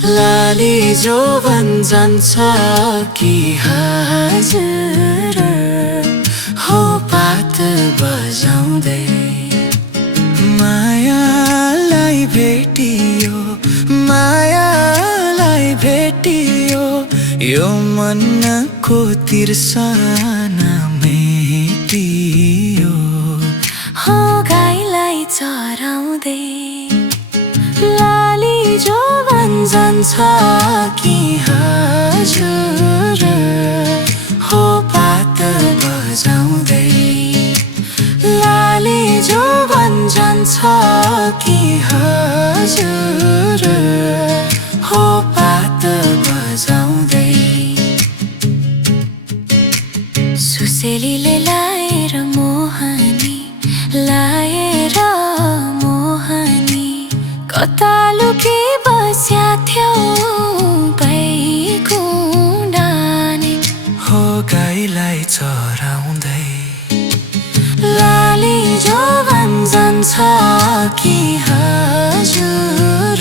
लाली जो बन जान्छ कि हजुर हो पात बजाउँदै मायालाई भेटियो मायालाई भेटियो यो मनको तिर्सना मेटियो हो गाईलाई चराउँदै लाली जो बन जान्छ कि हजुर हो पात बजाउँदै लाली जो बन जान्छ कि हजुर हो पात बजाउँदै सुसेलीले लाएर मोहनी लाएर मोहनी कता लुकी बस्या थियौ गाईको डानी हो गाईलाई चराउँदै लाली जो बन जान्छ कि हजुर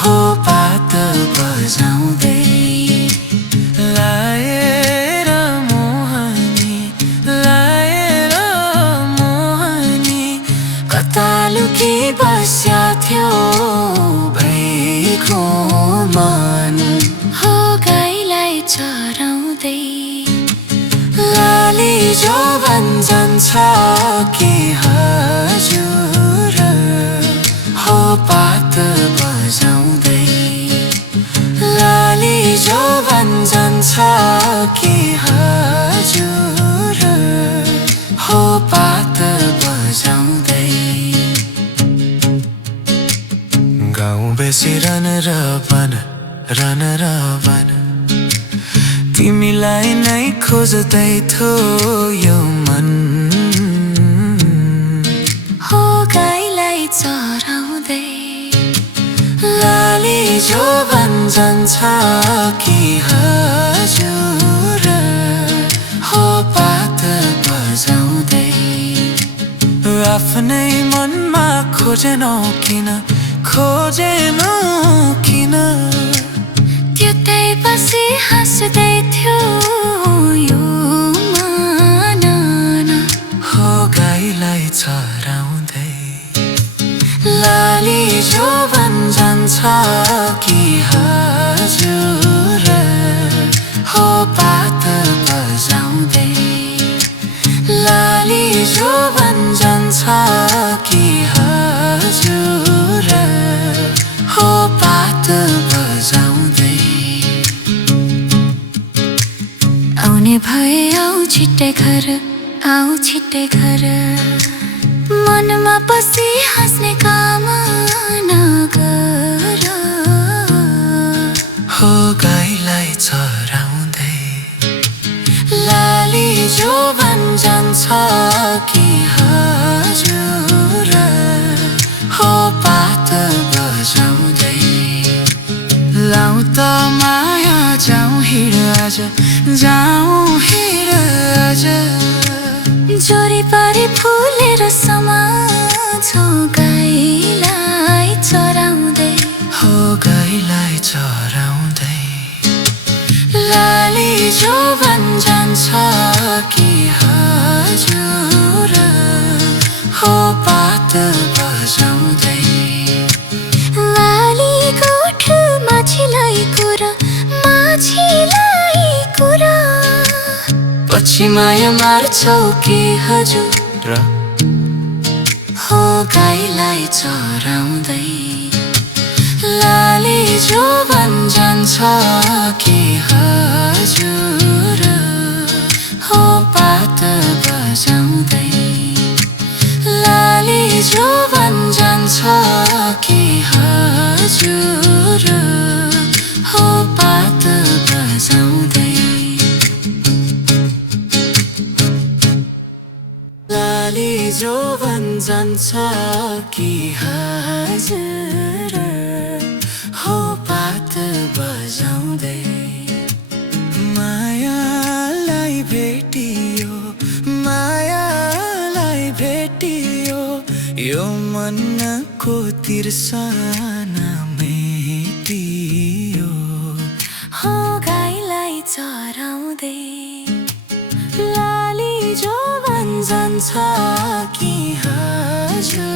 हो पात बजाउँदै लाएर मोहनी कता लुकी बस्या थियो भैको मन हो गाईलाई चराउँदै लाली जो बन जान्छ कि हजुर हो पात बजाउँदै लाली जो बन जान्छ कि हजुर हो पात बजाउँदै गाउँ बेसी रन र वन तिमीलाई नै खोज्दै थो यो मन हो गाईलाई चराउँदै लाली जो बन जान्छ कि हजुर हो पात बजाउँदै आफ्नै मनमा खोजेनौ किन त्यतै बसी हाँस्दै थियो यो मन हो गाईलाई चराउँदै लाली जो बन जान्छ कि हजुर हो पात बजाउँदै लाली जो बन जान्छ कि हजुर हो पात बजाउँदै आउने भए आऊ छिट्टै घर मनमा बसी हाँस्ने कामना गर हो गाईलाई चराउँदै लाली जो बन जान्छ कि हजुर हो पात बजाउँदै लाउँ त माया जाउँ हिँड आज जोरी पारी फुलेर समाछौ गाईलाई चराउँदै हो गाईलाई चराउँदै लाली जो बन जान्छ कि हजुर हो पात बजाउँदै लालीको ठुलो माछीलाई कुरा पछि माया मार्छौ कि हजुर हो गाईलाई चराउँदै लाली जो बन जान्छ कि हजुर हो पात बजाउँदै लाली जो बन जान्छ कि हजुर हो पात बजाउँदै लाली जो बन जान्छ कि हजुर हो पात बजाउँदै मायालाई भेटियो यो मनको तिर्सना मेटियो चराउँदै लाली जो भन्छन् छ कि हजुर